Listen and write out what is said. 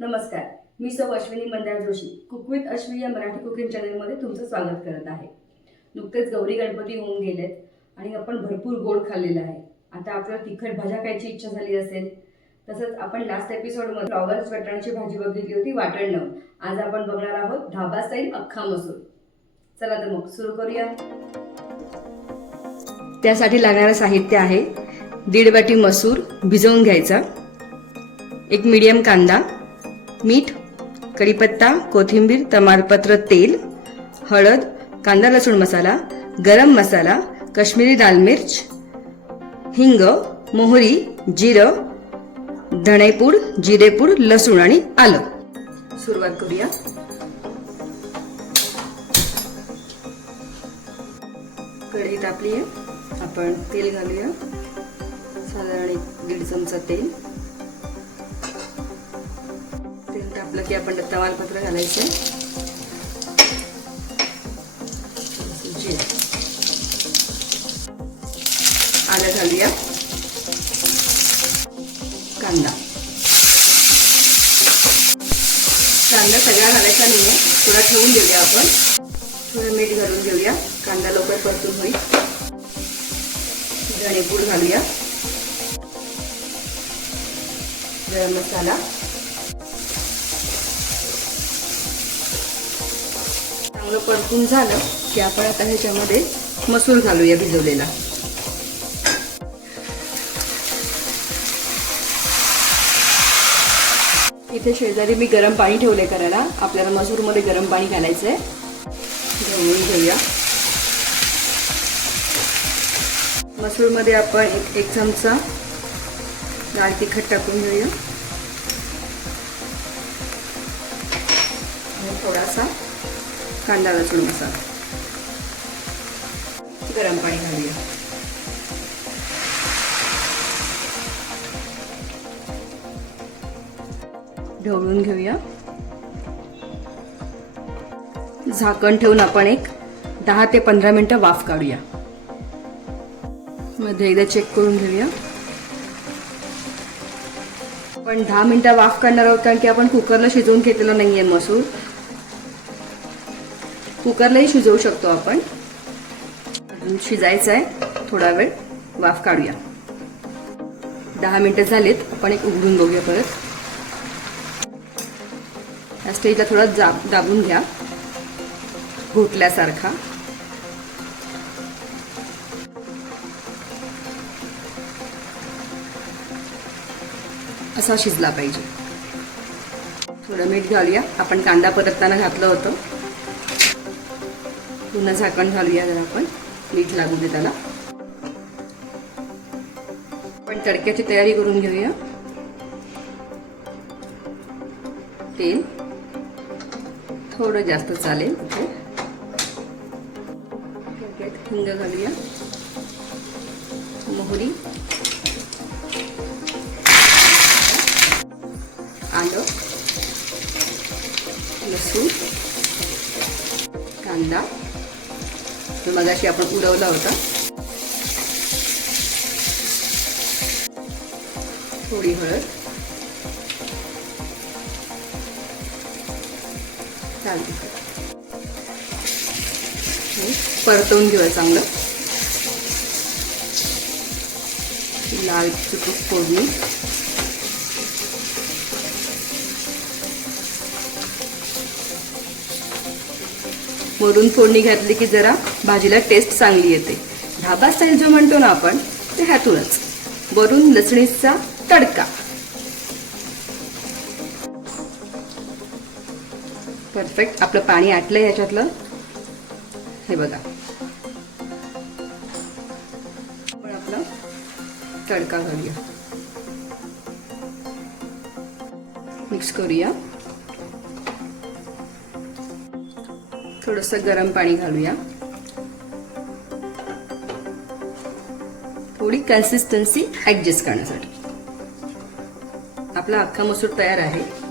नमस्कार मी सौ अश्विनी मंदार जोशी कुकवित अश्विनी या मराठी कुकिंग चॅनलमध्ये तुमचं स्वागत करत आहे. नुकतेच गौरी गणपती होऊन गेलेत आणि आपण भरपूर गोड खाल्लेलं आहे. आता आपल्याला तिखट भाज्या खायची इच्छा झाली असेल तसंच आपण लास्ट एपिसोडमध्ये फ्लॉवर्स वटाण्याची भाजी बघितली होती वाटणं आज आपण बघणार आहोत धाबा स्टाईल अख्खा मसूर. चला तर मग सुरू करूया. त्यासाठी लागणारं साहित्य आहे. दीड वाटी मसूर भिजवून घ्यायचा. एक मीडियम कांदा मीठ कढीपत्ता कोथिंबीर तमालपत्र तेल हळद कांदा लसूण मसाला गरम मसाला काश्मीरी लाल मिर्च हिंग मोहरी जिरं धणेपूड जिरेपूड लसूण आणि आलं. सुरुवात करूया. कढी तापली आहे. आपण तेल घालूया. साधारण एक दीड चमचा तेल. तेल टाकलं की आपण तमालपत्र घालायचं आलं घालूया. कांदा. कांदा सगळा घालायचा नाहीये. थोडा ठेवून देऊया आपण. थोडं मीठ घालून घेऊया. कांदा लवकर परतून होईल. धणेपूड घालूया. गरम मसाला. चांगलं परतून झालं की आपण आता ह्याच्यामध्ये मसूर घालूया भिजवलेला. इथे शेजारी मी गरम पाणी ठेवले करायला. आपल्याला मसूरमध्ये गरम पाणी घालायचं आहे घेऊन घेऊया. मसूरमध्ये आपण एक एक चमचा लाल तिखट टाकून घेऊया. आणि थोडासा कांदा लसूण मसाला. गरम पाणी घालूया. ढवळून घेऊया. झाकण ठेवून आपण एक दहा ते पंधरा मिनटं वाफ काढूया. मध्ये एकदा चेक करून घेऊया. पण दहा मिनिटं वाफ करणार आहोत कारण की आपण कुकरला शिजवून घेतलेलं नाहीये मसूर. कुकरलाही शिजवू शकतो आपण. अजून शिजायचं आहे. थोडा वेळ वाफ काढूया. दहा मिनिटं झालीत. आपण एक उघडून बघूया परत. या स्टेजला थोडा जाब दाबून घ्या. घोटल्यासारखा. असा शिजला पाहिजे. थोडं मीठ घालूया. आपण कांदा परतताना घातलं होतं. पुन्हा झाकण घालूया जरा आपण. मीठ लागू दे त्याला. आपण तडक्याची तयारी करून घेऊया. तेल थोडं जास्त चालेल. इथे हिंग घालूया. मोहरी. आलं लसूण कांदा. जो मगाशी आपण उडवला होता. थोडी हळद. चालते. परतवून घेऊया चांगलं. लाल चुटूक फोडणी. वरून फोडणी घातली की जरा भाजीला टेस्ट चांगली येते. ढाबा स्टाईल जो म्हणतो ना आपण ते ह्यातूनच. वरून लसणीचा तडका. परफेक्ट आपलं पाणी आटलंय ह्याच्यातलं. हे बघा. आपण आपला तडका घालूया. मिक्स करूया. थोडस गरम पाणी घालूया. थोडी कन्सिस्टन्सी ऍडजस्ट करण्यासाठी. आपला अख्खा मसूर तयार आहे.